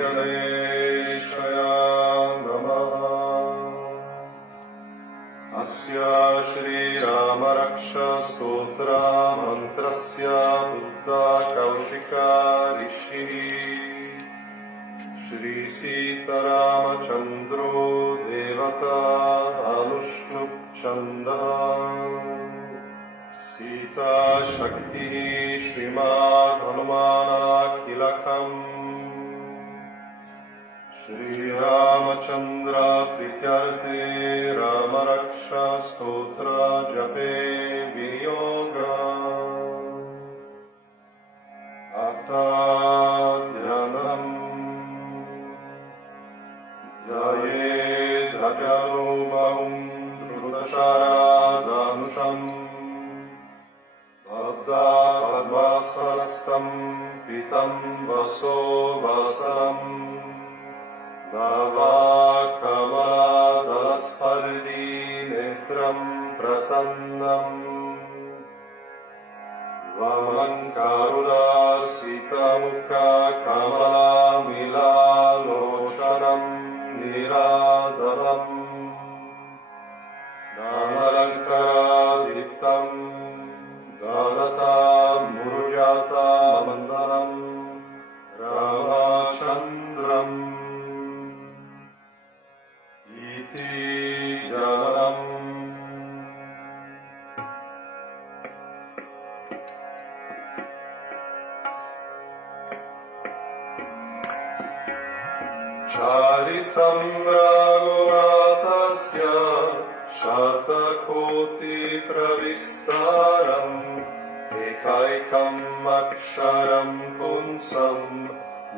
गणेशया नमः। अस्य श्रीरामरक्षस्तोत्र मन्त्रस्य बुद्धकौशिका ऋषिः श्रीसीतारामचन्द्रो देवता अनुष्टुप् छन्दः। सीता शक्तिः श्रीमद्हनुमानाखिलकम्। श्रीरामचन्द्र प्रीत्यर्थे रामरक्षा स्तोत्र जपे विनियोग। अथाध्यानम् ध्यायेदजनुमं धृतशराधानुषम् पद्मासनस्थं पीतं वसो वसनम् नवाकमलदलस्फुरति नेत्रं प्रसन्नम्। वामलङ्कारुदासितमुखकमलामिलालोचनं निराधवम्। नामलङ्कारादितं दलतामुरुजातामन्दनं रामचन्द्रम् इति जननम्। चारितं रघुनाथस्य शतकोटिप्रविस्तारम्। एकैकम् अक्षरं पुंसं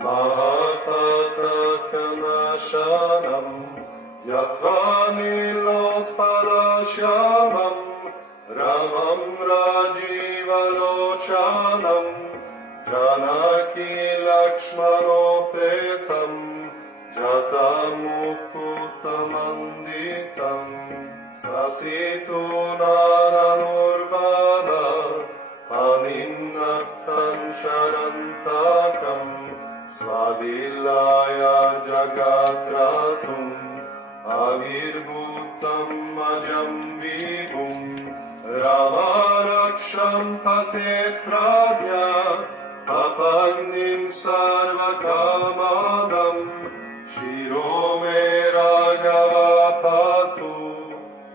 महत्तकनाशनम्। यथा नीलोत्पलश्यामं रामं राजीवलोचनम्। जानकी लक्ष्मणोपेतम् जटामुकुटमण्डितम्। ससीतुनाननुर्बाणा पाणिनक्तं शरन्ताकम्। स्वादिलाय जगत्रातुम् आविर्भूतम् अजं विभुम्। रामरक्षं पतेत् प्राज्ञा अपग्निं सर्वकामादम्। शिरो मे राघव पातु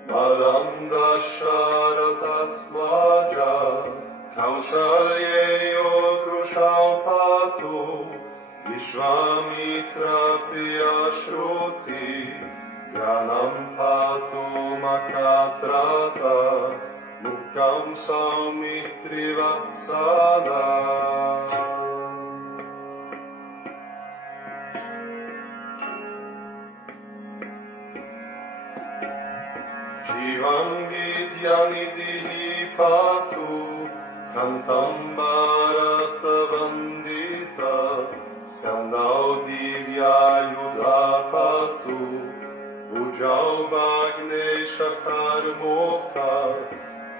बलं दशरथात्मजा। कौसल्येयो कृशौ पातु विश्वामित्रप्रिया श्रुति। ज्ञानं पातु मखत्राता मुखं सौमित्रिवत्सदा। जीवं विद्यानिधिः पातु कन्तं भारतवन्दिता। स्कन्दौ दिव्यायुधा पातु भुजौ वाग्नेशकर्मोक्ता।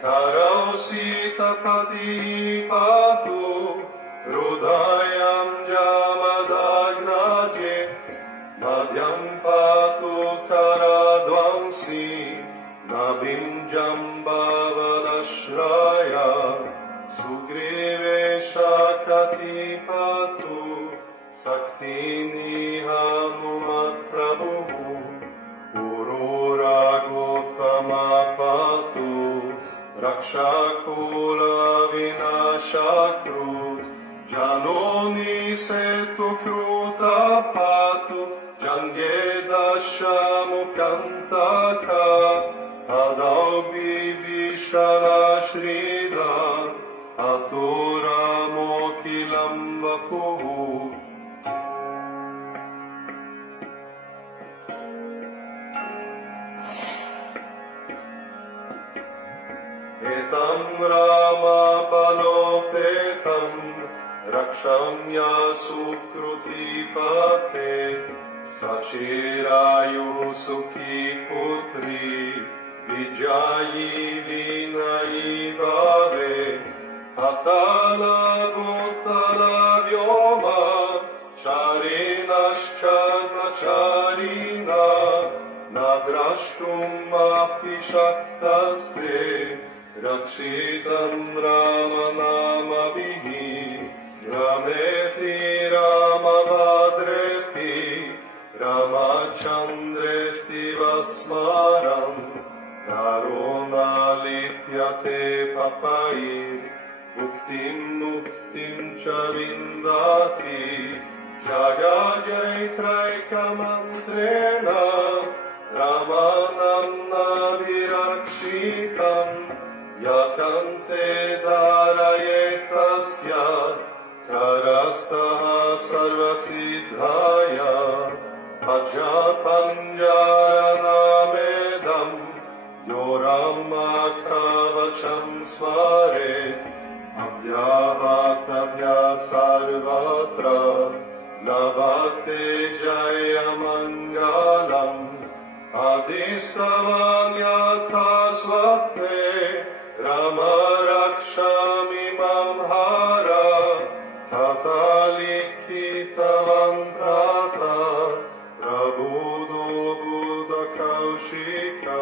करौ सीतपतिः पातु हृदयं जामदग्नाजे। मध्यं पातु करध्वंसी नाभिं जम्बावलश्रया। सुग्रीवेश कति पातु शक्तिनिहनुमत्प्रभुः। पुरुरागोत्तमा पातु रक्षाकुलविनाशकृत्। जनोनिसेतुकृता पातु जङ्गे दशमुखन्तका। पदौ विभीषणा श्रीदा हतो रामोऽखिलं वपुः। एतं रामबलोपेतं रक्षम्य सुकृतिपते। सचिरायुः सुखी पुत्री विजयी विनयी भवेत्। अतल भूतल व्योम शरीर द्रष्टुमपि शक्तस्ते रक्षितं रामनामभिः रमेति रामभद्रेति रामचन्द्रेति वस्मरन् नरो न लिप्यते पपैः मुक्तिं च विन्दाति जयत्रैकमन्त्रेण रामानन्नाभिरक्षितं यकन्ते धारयेतस्य करस्तः सर्वसिद्धाय अजपञ्जरनामेदं यो रामकवचं स्मरेत् अव्याहतव्या सर्वत्र लभते जयमङ्गलम् आदिस्तवान्यथा स्वप्ने राम रक्षामिमं हर तथा लिखितवान् भ्राता प्रबुधो बुधकौशिका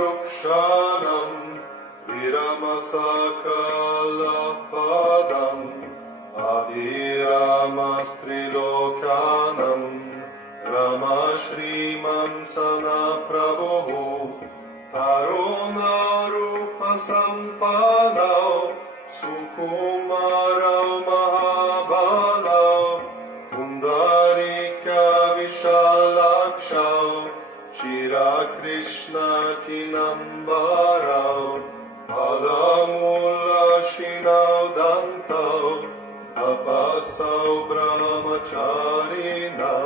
परमकल्पवृक्षाणं विरमसकलपदम् अभिरामस्त्रिलोकानं रम श्रीमन्सनप्रभुः तरुणरूपसम्पन्नौ सुकुमारौ महाबलौ पुण्डरीकविशालाक्षौ चिरकृष्णकिनम्बरौ फलमूलशिनौ दन्तौ तपसौ ब्रह्मचारिणौ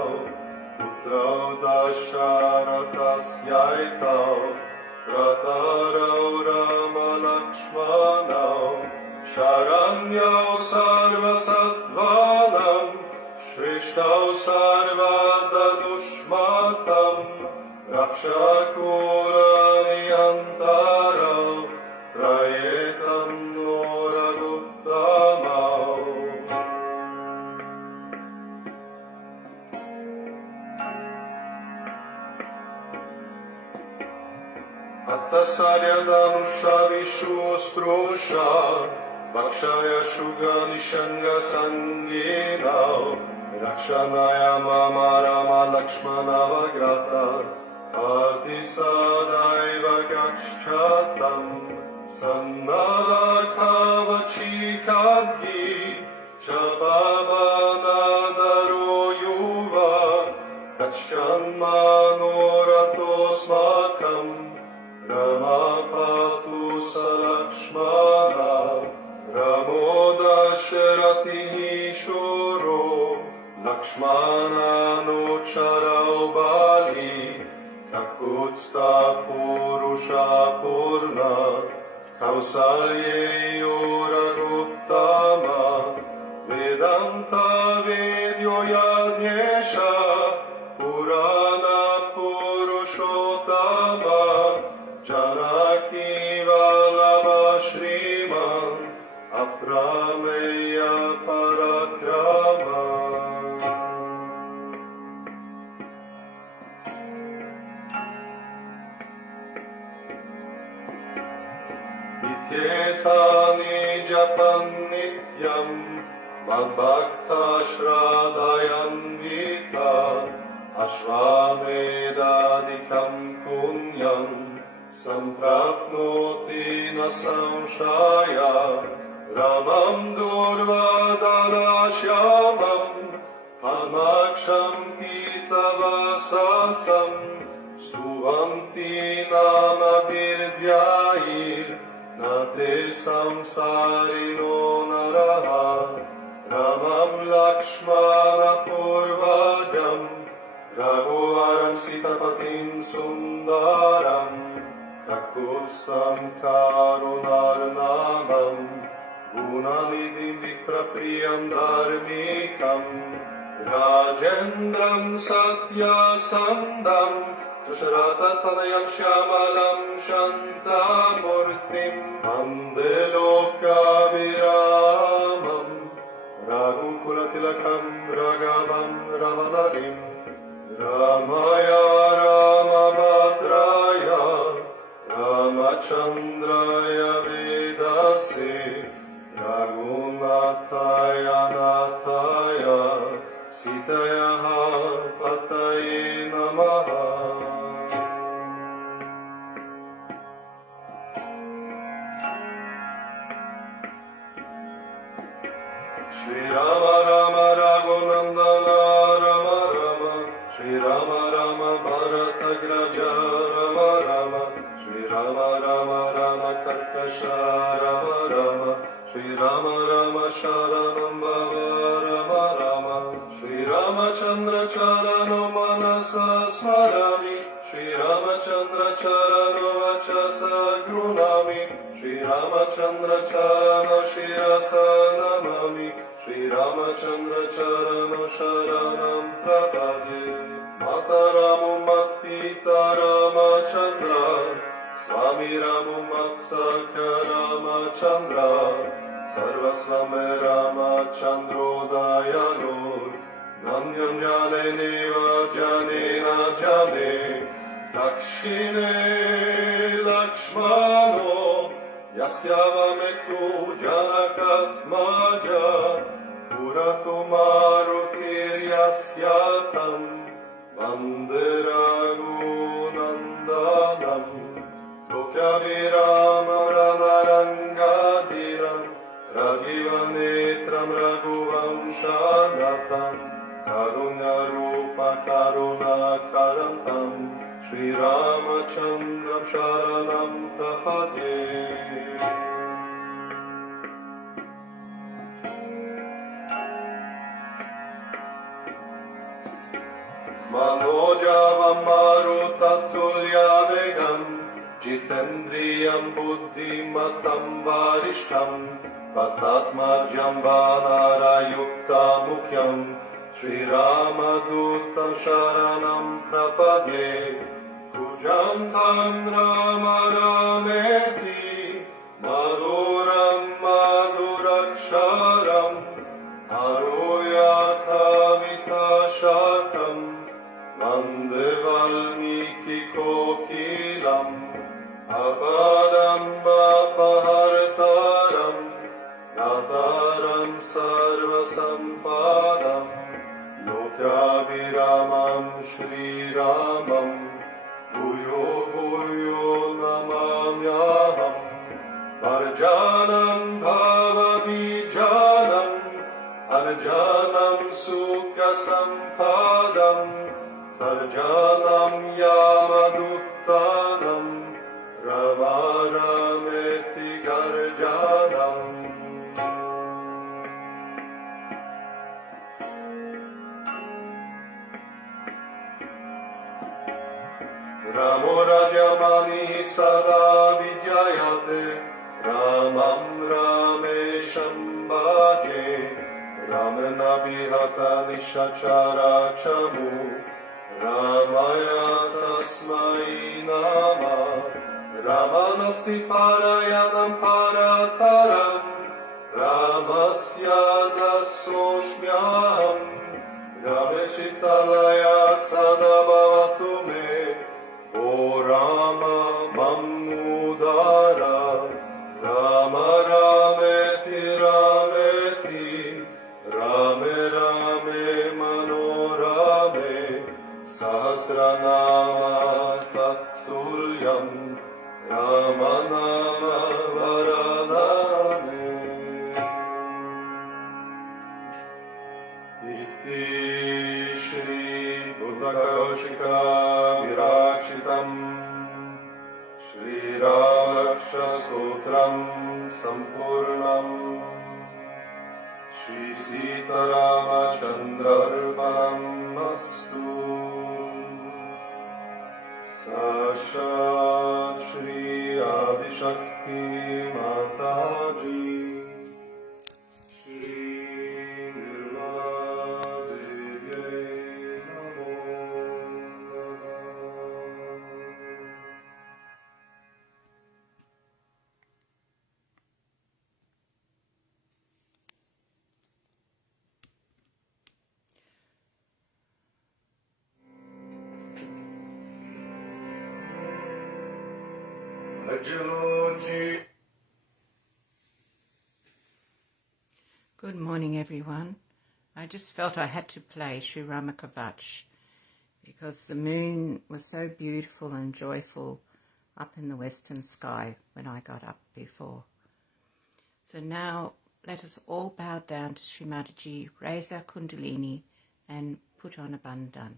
पुत्रौ दशरथस्यैतौ भ्रातरौ रामलक्ष्मणौ शरण्यौ सर्वसत्त्वानां श्रेष्ठौ सर्वदुष्मतम् रक्षकुलनियन्तारौ त्रयेतं नो रघुत्तमौ अत्तसर्यधनुषविषुस्पृशा भक्षयशुगनिषङ्गसङ्गीनौ रक्षणाय मम रामलक्ष्मणवग्रता सदैव गच्छतम् सन्नलकवचिकाग्नि च पवनदरो युवा गच्छन्मनोरथोऽस्माकम् रमापातु स लक्ष्मणा रमो दशरथिः शूरो लक्ष्मणानुचरौ बाली ककुत्स्था पुरुषा पूर्णा कौसल्येयो रघुत्तमा वेदान्ता वेद्यो यज्ञेश पुराणपुरुषोत्तमा जानकी वल्लभ श्रीमान् अप्रमेय पराक्रमा इत्येतानि जपन्नित्यम् मद्भक्ता श्रद्धयान्विता अश्वमेधादिकं पुण्यं सम्प्राप्नोति न संशय रामं दूर्वादराश्यामं फलमक्षं पीतवससं स्तुवन्ति नामभिर्व्यायैर्न ते संसारिणो नरः रामं लक्ष्मणपूर्वजं रघुवरं सीतापतिं सुन्दरम् ककुत्स्थं कारुणार्णवं गुणनिधिं विप्रप्रियं धार्मिकं राजेन्द्रं सत्यसन्धं Dasharatattanayam Shyamalam Shantamurtim Vande Lokaviramam Raghukulatилakam Raghavam Ramanarim Ramaya Ramabhadraya Ramachandraya Vedase Raghunathaya Nathaya Sitaya Pataye Namaha. Shri Rama Rama Raghunandana Rama Rama Shri Rama Rama Bharatagraja Rama Rama Shri Rama Rama Rama Karkasha Rama Rama Shri Rama Rama Sharanam Bhava Rama Rama Shri Ramachandra Charano Manasa Smarami Shri Ramachandra Charano Vachasa Grunami Shri Ramachandra Charano Shirasa Namami Shri Ramachandra Charano Sharanam Prapade Mata Ramu Matpita Ramachandra Swami Ramu Matsaka Ramachandra Sarvasvame Ramachandro Dayalo Nanyam Jane Neva Janena Jane Dakshine Lakshmano Yasyavametu Janakatmaja Puratu Marutir Yasyatam Vanderagunandanam Lokyavirama Ranarangadiram Ragivanetram Raghuvam Shanatam Karunya Rupa Karuna Karantam Shri Ramachandram Sharanam Prapade. Manojavam Marutatulya Vegam Jitendriyam Buddhimatam Varishtam Patatmadhyam Vanarayukta Mukyam Shri Ramadutam Sharanam Prapade Pujantam Rama Rameti Maduram Maduraksharam Aruya Kavita Shakam Vande Valmiki Kokilam Abadam Apahartaram Nataram Sarvasampadam Lokyaviramam Shri Ramam Bhuyo Bhuyo Namamyaham Parjanam Bhavavijanam Arjanam Sukha Sampadam Tarjanam Yamaduttanam Ramarameti Garjanam. Ramo Rajamani Sada Vidyayate Ramam Ramesham Bhaje Ramana Bihata Nishachara Chamu Ramaya Tasmai Nama Ramanasti Parayanam Parataram Ramasya Dasoshmyaham Ramechitalaya Sadabhavatu Me O Rama Mamudara Rama Rameti Rameti Rame Rame Manorame Sahasranama Tattulyam Ramanama Varaname Iti Shri Buddhakaushika Virakshitam Shri Raksha Sutram Sampurnam Shri Sitarama Chandrarpanam Astu Sashat Shri Adishakti Mataji Shri Nirmadevye Namo Namaha Good morning, everyone. I just felt I had to play Shri Mataji because the moon was so beautiful and joyful up in the western sky when I got up before. So now let us all bow down to Shri Mataji, raise our kundalini and put on a bandhan.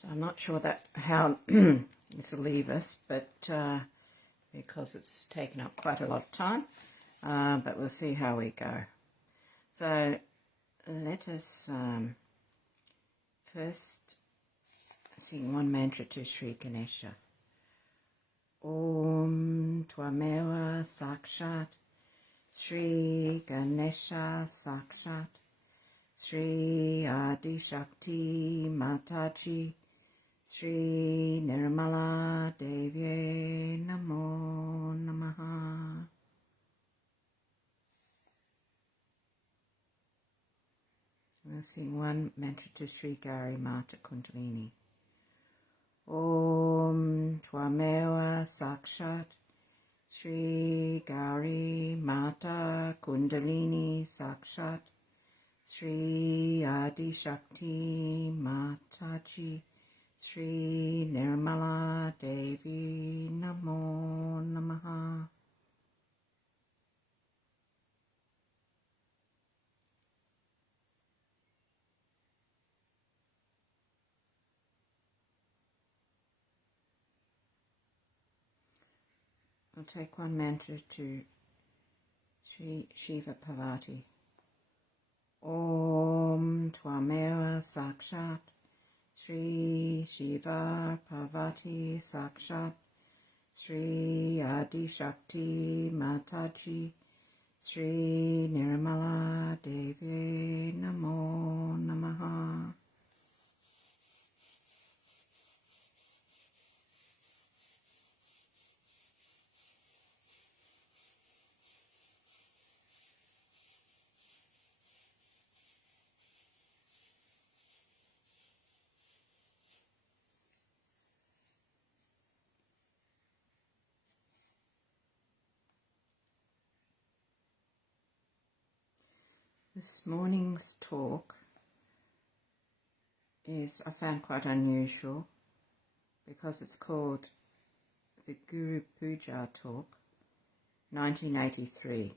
So I'm not sure that how this will leave us, but because it's taken up quite a lot of time, but we'll see how we go. So let us first sing one mantra to Sri Ganesha. Om Twameva Sakshat Shri Ganesha Sakshat Shri Adi Shakti Mataji Shri Nirmala Devi Namo Namaha. We'll sing one mantra to Shri Gauri Mata Kundalini. Om Twameva Sakshat Shri Gauri Mata Kundalini Sakshat Shri Adi Shakti Mataji Shri Nirmala Devi Namo Namaha. I'll take one mantra to Shri Shiva Parvati. Om Twameva Sakshat Shri Shiva Parvati Sakshat Shri Adi Shakti Mataji Shri Nirmala Devi Namo Namaha. This morning's talk I found quite unusual because it's called the Guru Puja Talk 1983,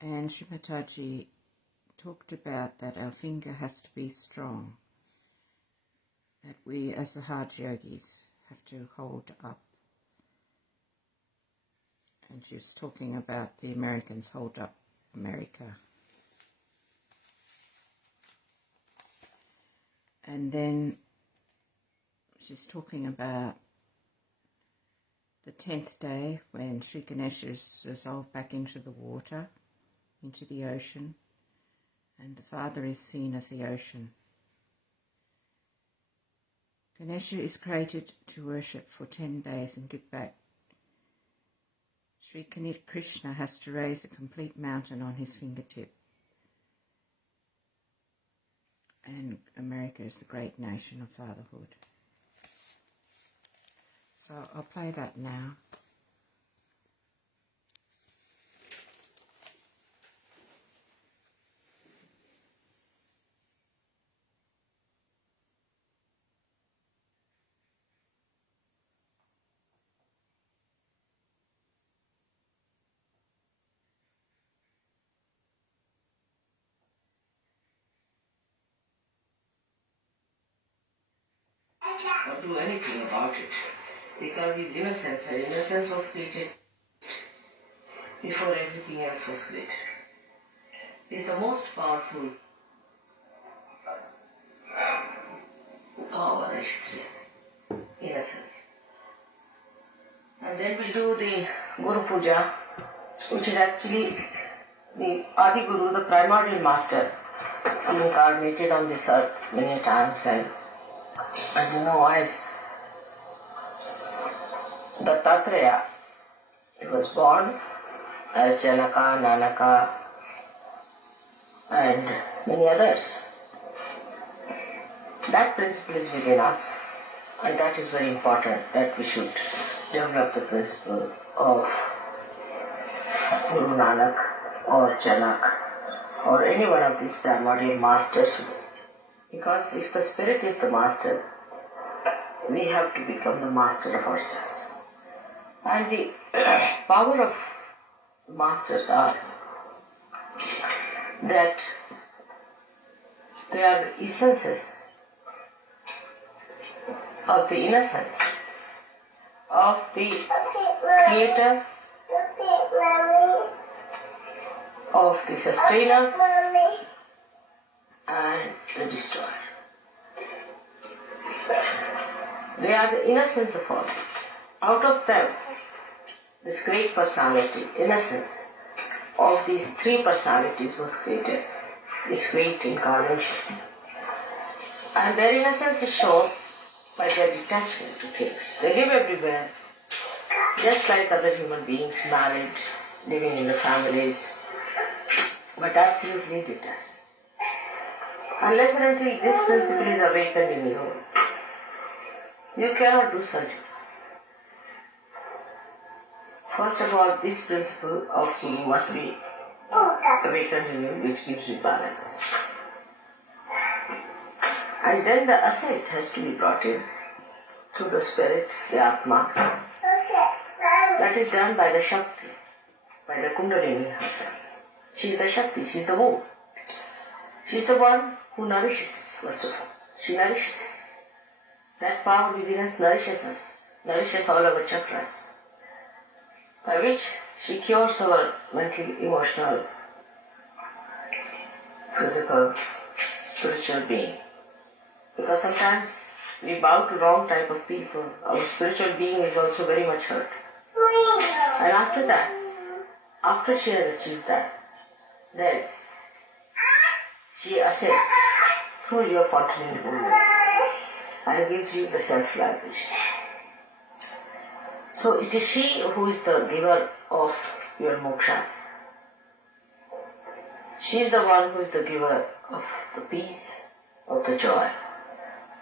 and Shri Mataji talked about that our finger has to be strong, that we as Sahaja yogis have to hold up. And she was talking about the Americans hold up America. And then she's talking about the 10th day when Sri Ganesha is dissolved back into the water, into the ocean, and the Father is seen as the ocean. Ganesha is created to worship for 10 days and give back. Sri Krishna has to raise a complete mountain on his fingertip. And America is the great nation of fatherhood. So I'll play that now. Not do anything about it. because His innocence, and innocence was created before everything else was created. It's the most powerful power, I should say, innocence. And then we do the Guru Puja, which is actually the Adi Guru, the primordial master, incarnated on this earth many times. And as you know, as Dattatreya, he was born as Janaka, Nanaka, and many others. That principle is within us, and that is very important, that we should develop the principle of Guru Nanak or Janak or any one of these primordial masters. Because if the spirit is the master, we have to become the master of ourselves. And the power of masters are that they are the essences of the innocence of the creator, of the sustainer, and the destroyer. They are the innocence of all things. Out of them, this great personality, innocence of these three personalities was created, this great incarnation. And their innocence is shown by their detachment to things. They live everywhere, just like other human beings, married, living in the families, but absolutely detached. Unless and until this principle is awakened in you, you cannot do surgery. First of all, this principle of Guru must be awakened in you, which gives you balance. And then the ascent has to be brought in through the spirit, the Atma. That is done by the Shakti, by the Kundalini herself. She is the Shakti, she is the womb. She is the one who nourishes, first of all. She nourishes. That power within us nourishes all our chakras, by which she cures our mental, emotional, physical, spiritual being. Because sometimes we bow to wrong type of people. Our spiritual being is also very much hurt. And after that, after she has achieved that, then she ascends through your continent movement and gives you the self-realization. So it is she who is the giver of your moksha. She is the one who is the giver of the peace, of the joy.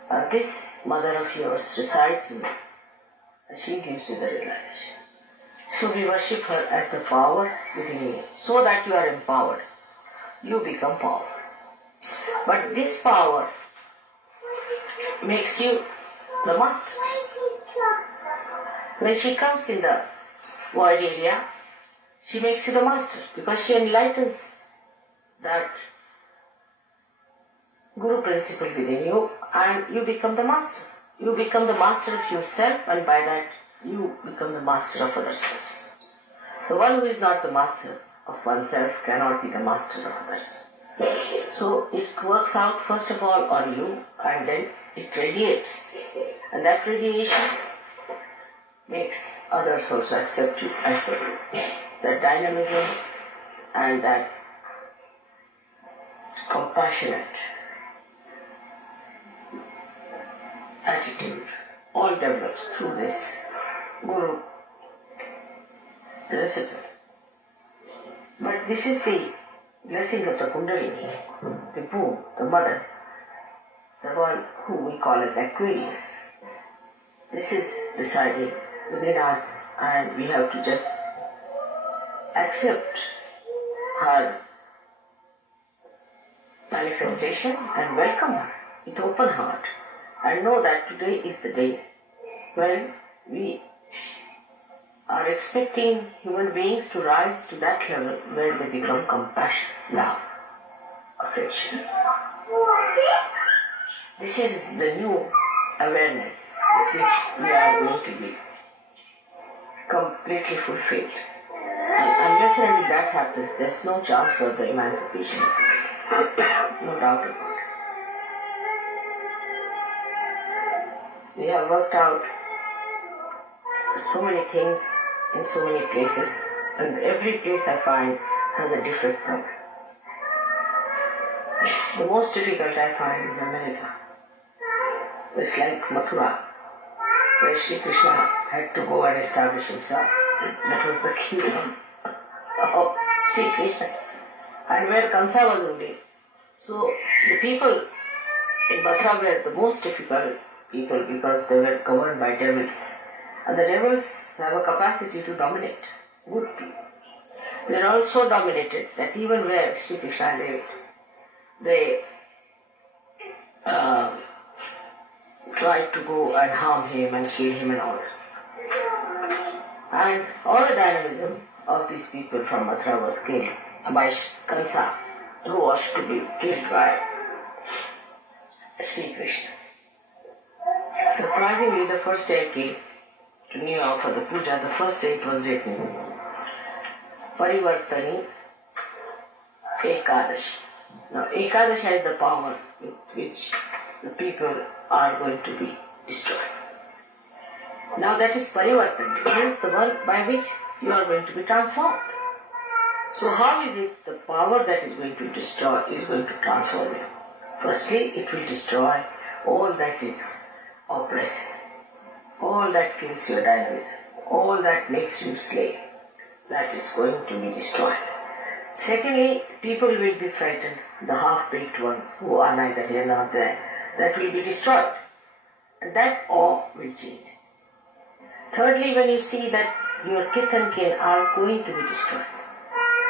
And this mother of yours resides in you, and she gives you the realization. So we worship her as the power within you, so that you are empowered. You become power. But this power makes you the master. When she comes in the void area, she makes you the master, because she enlightens that Guru principle within you, and you become the master. You become the master of yourself, and by that you become the master of others. The one who is not the master of oneself cannot be the master of others. So it works out first of all on you, and then it radiates. And that radiation makes others also accept you as the Guru. That dynamism and that compassionate attitude all develops through this Guru principle. But this is the blessing of the Kundalini, the womb, the mother, the one whom we call as Aquarius. This is decided within us, and we have to just accept her manifestation and welcome her with open heart, and know that today is the day when we are expecting human beings to rise to that level where they become compassion, love, affection. This is the new awareness with which we are going to be completely fulfilled. And unless and until that happens, there's no chance for the emancipation. No doubt about it. We have worked out so many things in so many places, and every place I find has a different problem. The most difficult I find is America. It's like Mathura, where Shri Krishna had to go and establish himself. That was the kingdom of Shri Krishna, and where Kamsa was ruling. So the people in Mathura were the most difficult people because they were governed by devils. And the devils have a capacity to dominate good people. They are also dominated that even where Shri Krishna lived, they tried to go and harm him and kill him and all. And all the dynamism of these people from Mathura was killed by Kamsa, who was to be killed by Shri Krishna. Surprisingly, the first day I came to New York for the puja, the first day it was written Parivartani Ekadashi. Now, Ekadashi is the power with which the people are going to be destroyed. Now, that is Parivartani. It is the one by which you are going to be transformed. So, how is it the power that is going to destroy is going to transform you? Firstly, it will destroy all that is oppressive, all that kills your dynamism, all that makes you slave. That is going to be destroyed. Secondly, people will be frightened, the half-baked ones who are neither here nor there, that will be destroyed. And that awe will change. Thirdly, when you see that your kith and kin are going to be destroyed,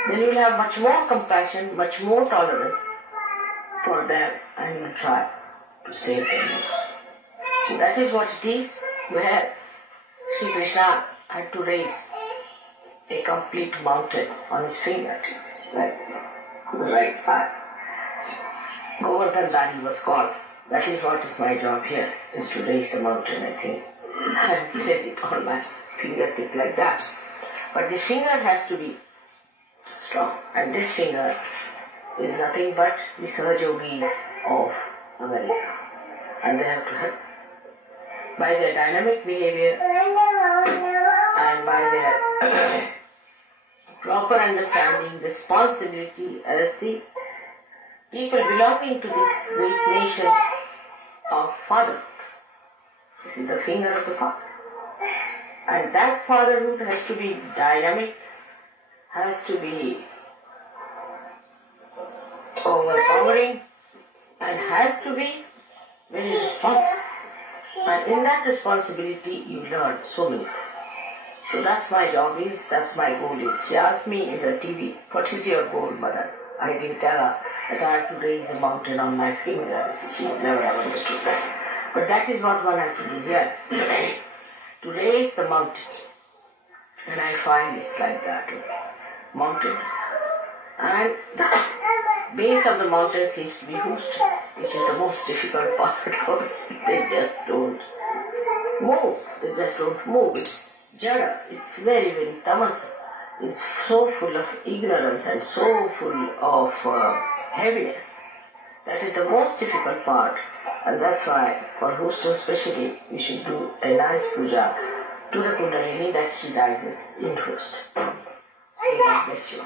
then you will have much more compassion, much more tolerance for them, and you will try to save them. So that is what it is, where Shri Krishna had to raise a complete mountain on his fingertips, like this, on the right side. Govardhan Dari was called. That is what is my job here, is to raise the mountain, I think, and place it on my fingertip like that. But this finger has to be strong, and this finger is nothing but the Sahajogis of America, and they have to help. By their dynamic behavior and by their proper understanding, responsibility as the people belonging to this great nation of fatherhood. This is the finger of the father. And that fatherhood has to be dynamic, has to be overpowering, and has to be very responsible. And in that responsibility, you learn so many things. So that's my job is, that's my goal is. She asked me in the TV, what is your goal, mother? I didn't tell her that I have to raise the mountain on my finger. She never ever understood that. But that is what one has to do here. To raise the mountain. And I find it's like that. Mountains. And the base of the mountain seems to be Houston, which is the most difficult part of it. They just don't move. They just don't move. It's jada. It's very, very tamasa. It's so full of ignorance and so full of heaviness. That is the most difficult part. And that's why, for Houston especially, we should do a nice puja to the Kundalini that she rises in Houston. So God bless you.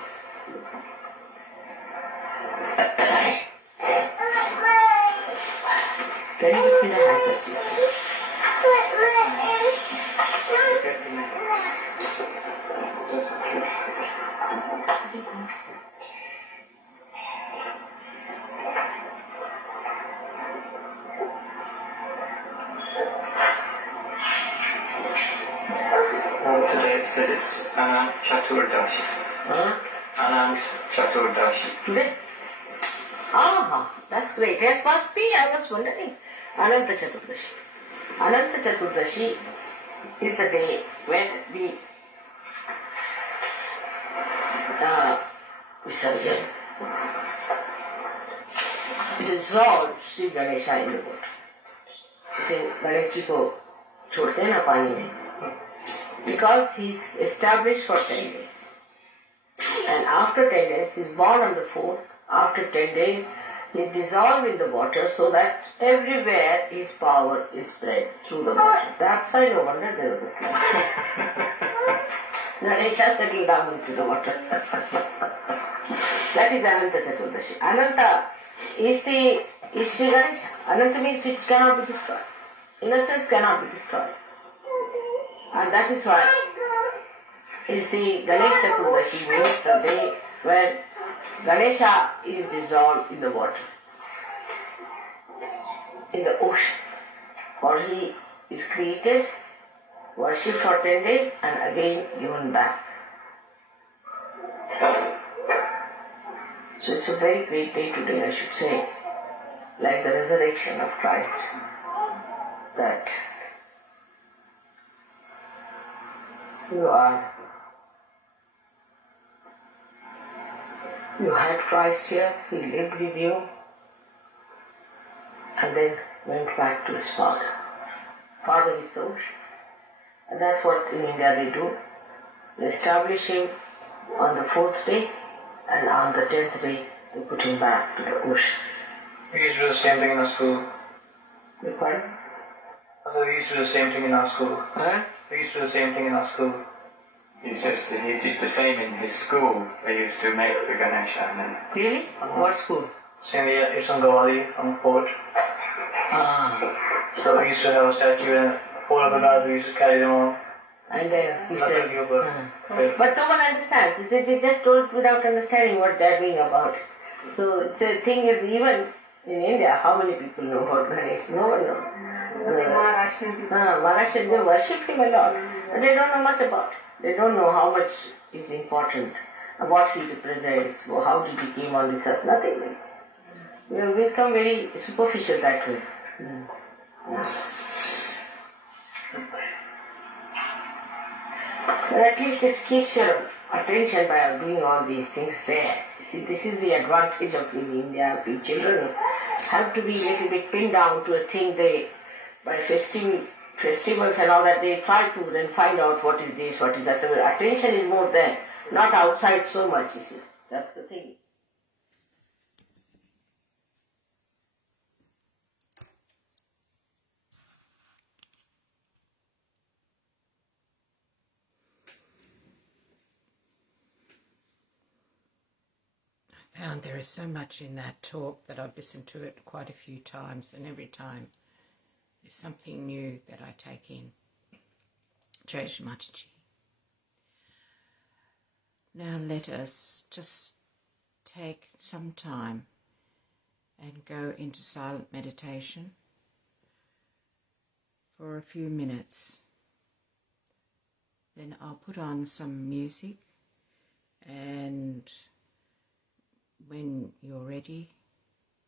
Can you give me the handkerchief? Today it says it's Anand Chaturdashi. Huh? Anand Chaturdashi. Today? Ah, that's great. Yes, must be. I was wondering. Ananta Chaturdashi. Ananta Chaturdashi is the day when we Visarjan dissolve Sri Ganesha in the water. जैसे गणेश जी को छोड़ते हैं ना पानी में, because he's established for 10 days. And after 10 days, he's born on the 4th. After 10 days, he's dissolved in the water so that everywhere his power is spread through the water. That's why no wonder there was a flood. Ganesha settled down into the water. That is Ananta Chaturdashi. Ananta is the Ganesha. Ananta means which cannot be destroyed. Innocence cannot be destroyed. And that is why is the Ganesha Chaturdashi means the day when Ganesha is dissolved in the water, in the ocean. For he is created, worshipped for 10 days and again given back. So it's a very great day today, I should say, like the resurrection of Christ, that you had Christ here, he lived with you, and then went back to his Father. Father is the ocean. And that's what in India they do. They establish him on the 4th day, and on the 10th day they put him back to the ocean. We used to do the same thing in our school. You pardon? So we used to do the same thing in our school. Huh? We used to do the same thing in our school. He says that he did the same in his school. They used to make the Ganesha and then... Really? What school? Same here, it's on Gawali, on the fort. So we used to have a statue and 4 other guys we used to carry them on. And then he That's says, like yoga. but no one understands. They just do it without understanding what they're doing about it. So the thing is, even in India, how many people know about Ganesh? No one knows. Maharashtrian, they worship him a lot, but they don't know much about it. They don't know how much is important, what he represents, or how did he came on this earth, nothing. We have become very superficial that way. But at least it keeps your attention by doing all these things there. You see, this is the advantage of being in India. We children have to be a little bit pinned down to a thing by festivals and all that, they try to then find out what is this, what is that. The attention is more there, not outside so much, you see. That's the thing. I found there is so much in that talk that I've listened to it quite a few times, and every time there's something new that I take in. Shri Mataji. Now let us just take some time and go into silent meditation for a few minutes. Then I'll put on some music, and when you're ready,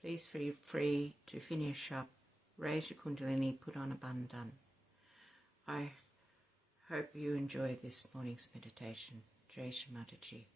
please feel free to finish up, raise your kundalini, put on a bandhan. I hope you enjoy this morning's meditation. Shri Mataji.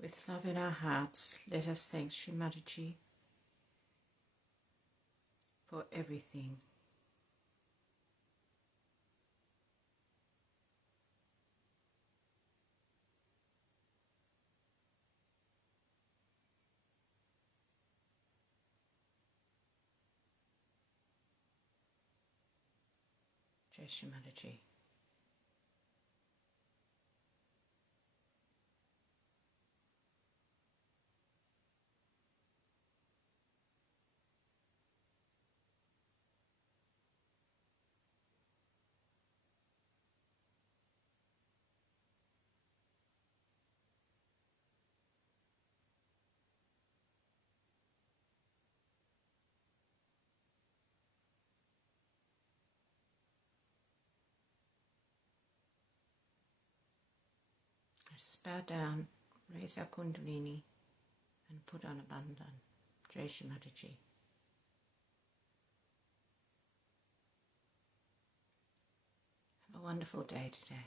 With love in our hearts, let us thank Shri Mataji for everything. Jai Shri Mataji. Just bow down, raise our Kundalini and put on a bandhan. Jai Shri Mataji. Have a wonderful day today.